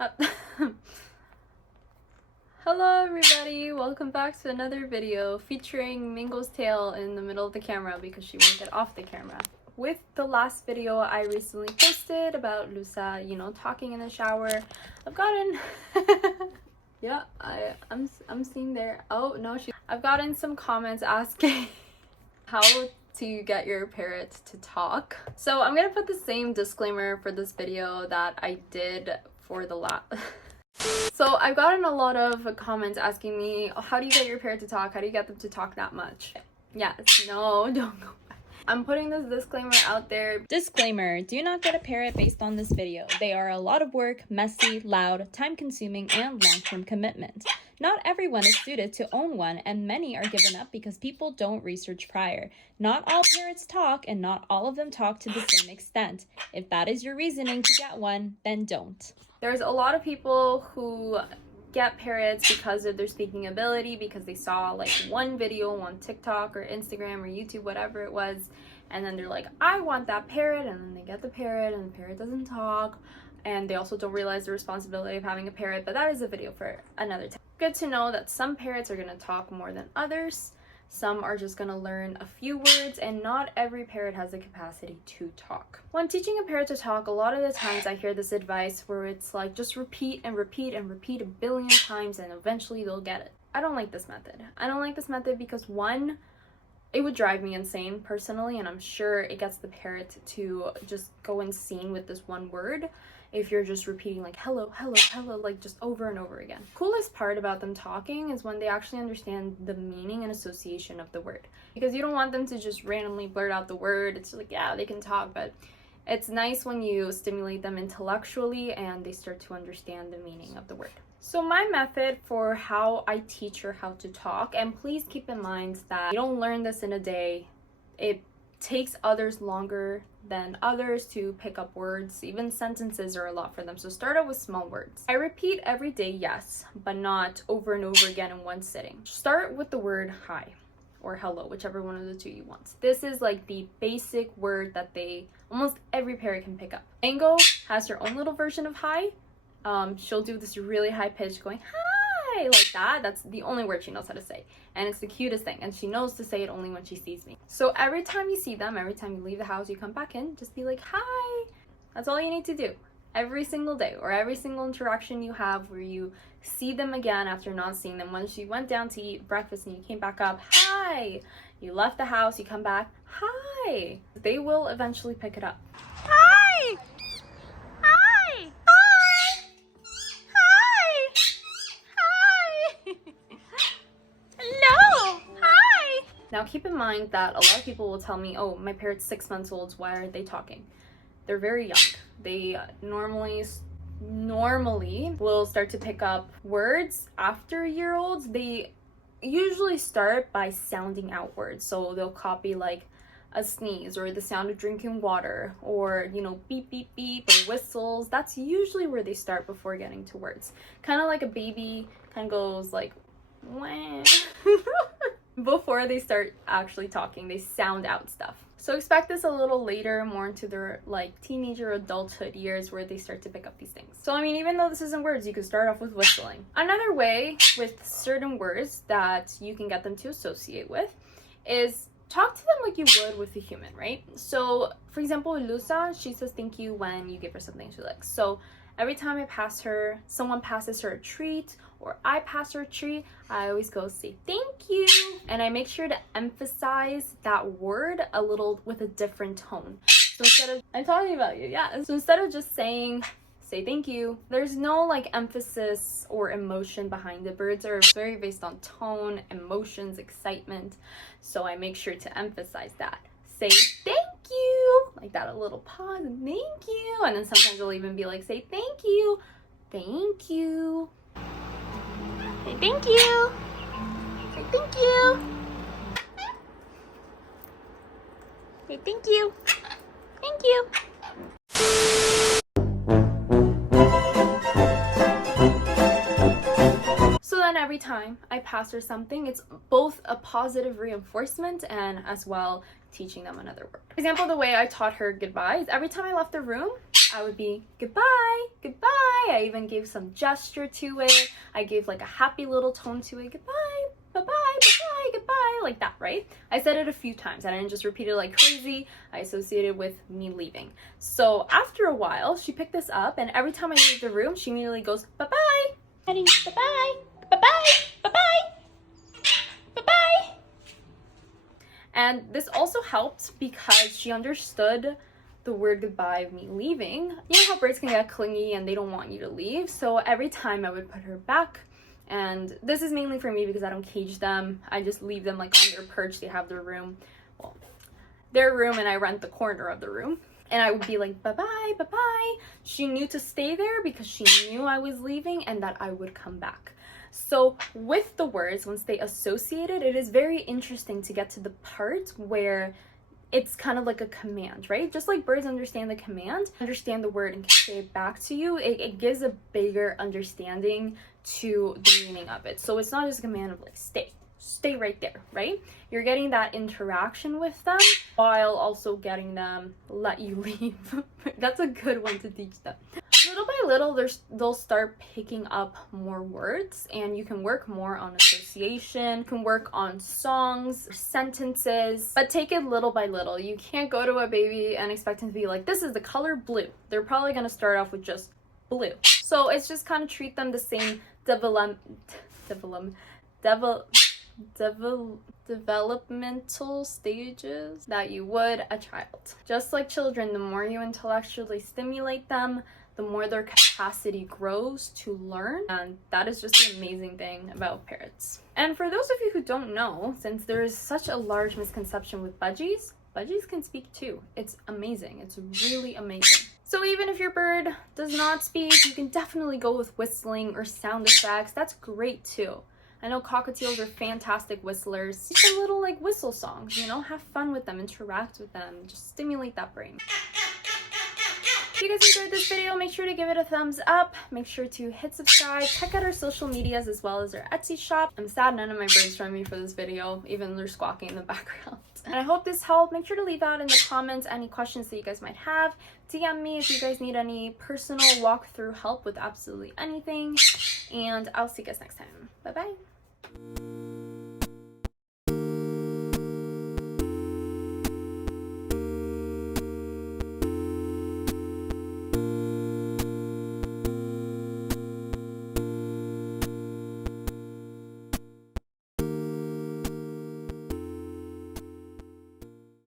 Uh, Hello everybody, welcome back to another video featuring Mingo's tail in the middle of the camera because she won't get off the camera. With the last video I recently posted about Luza, talking in the shower, I've gotten yeah, I'm seeing there. Oh no, I've gotten some comments asking how to get your parrot to talk. So I'm gonna put the same disclaimer for this video that I did for the last So I've gotten a lot of comments asking me, how do you get your parrot to talk? How do you get them to talk that much? Yes, no, don't go back. I'm putting this disclaimer out there. Disclaimer, do not get a parrot based on this video. They are a lot of work, messy, loud, time-consuming, and long-term commitment. Not everyone is suited to own one, and many are given up because people don't research prior. Not all parrots talk, and not all of them talk to the same extent. If that is your reasoning to get one, then don't. There's a lot of people who get parrots because of their speaking ability, because they saw like one video on TikTok or Instagram or YouTube, whatever it was, and then they're like, I want that parrot, and then they get the parrot and the parrot doesn't talk, and they also don't realize the responsibility of having a parrot, but that is a video for another time. Good to know that some parrots are going to talk more than others. Some are just going to learn a few words, and not every parrot has the capacity to talk. When teaching a parrot to talk, a lot of the times I hear this advice where it's like, just repeat and repeat and repeat a billion times and eventually they'll get it. I don't like this method. I don't like this method because one, it would drive me insane personally, and I'm sure it gets the parrot to just go insane with this one word if you're just repeating like hello, hello, hello, like just over and over again. Coolest part about them talking is when they actually understand the meaning and association of the word, because you don't want them to just randomly blurt out the word. It's like, yeah, they can talk, but it's nice when you stimulate them intellectually and they start to understand the meaning of the word. So my method for how I teach her how to talk, and please keep in mind that you don't learn this in a day. It takes others longer than others to pick up words. Even sentences are a lot for them, so start out with small words. I repeat every day, yes, but not over and over again in one sitting. Start with the word hi or hello, whichever one of the two you want. This is like the basic word that almost every parrot can pick up. Mango has her own little version of hi. She'll do this really high pitch going hi like that. That's the only word she knows how to say, and it's the cutest thing, and she knows to say it only when she sees me. So every time you see them, every time you leave the house, you come back in, just be like hi. That's all you need to do every single day, or every single interaction you have where you see them again after not seeing them. Once you went down to eat breakfast and you came back up, hi. You left the house, you come back, hi. They will eventually pick it up. Hi! Hi! Hi! Hi! Hi! Hello! Hi! Now keep in mind that a lot of people will tell me, oh, my parrot's 6 months old, why aren't they talking? They're very young. They normally will start to pick up words after a year olds. They usually start by sounding out words, so they'll copy like a sneeze or the sound of drinking water, or beep beep beep or whistles. That's usually where they start before getting to words. Kind of like a baby kind of goes like wah. Before they start actually talking, they sound out stuff. So expect this a little later, more into their like teenager adulthood years, where they start to pick up these things. So I mean, even though this isn't words, you could start off with whistling. Another way with certain words that you can get them to associate with is talk to them like you would with a human, right? So for example, Luza, she says thank you when you give her something she likes. So every time I pass her, someone passes her a treat, or I pass her a treat, I always go say thank you, and I make sure to emphasize that word a little with a different tone. So instead of, I'm talking about you, yeah. So instead of just saying say thank you, there's no like emphasis or emotion behind it. Birds are very based on tone, emotions, excitement. So I make sure to emphasize that. Say thank you, like that, a little pause, thank you, and then sometimes I'll even be like, say thank you, thank you. Say thank you! Say thank you! Say thank you! Thank you! So then every time I pass her something, it's both a positive reinforcement and as well teaching them another word. For example, the way I taught her goodbye is every time I left the room, I would be goodbye, goodbye. I even gave some gesture to it. I gave like a happy little tone to it. Goodbye, bye-bye, bye-bye, goodbye, like that, right? I said it a few times. I didn't just repeat it like crazy. I associated with me leaving. So after a while, she picked this up, and every time I leave the room, she immediately goes, bye-bye, bye-bye, bye-bye, bye-bye, bye-bye. And this also helped because she understood the word goodbye of me leaving. You know how birds can get clingy and they don't want you to leave? So every time I would put her back, and this is mainly for me because I don't cage them. I just leave them like on their perch. They have their room, well, their room, and I rent the corner of the room. And I would be like, bye-bye, bye-bye. She knew to stay there because she knew I was leaving and that I would come back. So with the words, once they associated, it is very interesting to get to the part where it's kind of like a command, right? Just like birds understand the command, understand the word and can say it back to you, it gives a bigger understanding to the meaning of it. So it's not just a command of like, stay right there, right? You're getting that interaction with them while also getting them let you leave. That's a good one to teach them. Little by little, they'll start picking up more words, and you can work more on association, you can work on songs, sentences, but take it little by little. You can't go to a baby and expect him to be like, this is the color blue. They're probably going to start off with just blue. So it's just kind of treat them the same developmental stages that you would a child. Just like children, the more you intellectually stimulate them, the more their capacity grows to learn. And that is just the amazing thing about parrots. And for those of you who don't know, since there is such a large misconception with budgies, budgies can speak too. It's amazing. It's really amazing. So even if your bird does not speak, you can definitely go with whistling or sound effects. That's great too. I know cockatiels are fantastic whistlers. Just a little like whistle songs, you know, have fun with them, interact with them, just stimulate that brain. If you guys enjoyed this video, make sure to give it a thumbs up. Make sure to hit subscribe. Check out our social medias as well as our Etsy shop. I'm sad none of my birds joined me for this video, even though they're squawking in the background. And I hope this helped. Make sure to leave out in the comments any questions that you guys might have. DM me if you guys need any personal walkthrough help with absolutely anything. And I'll see you guys next time. Bye-bye.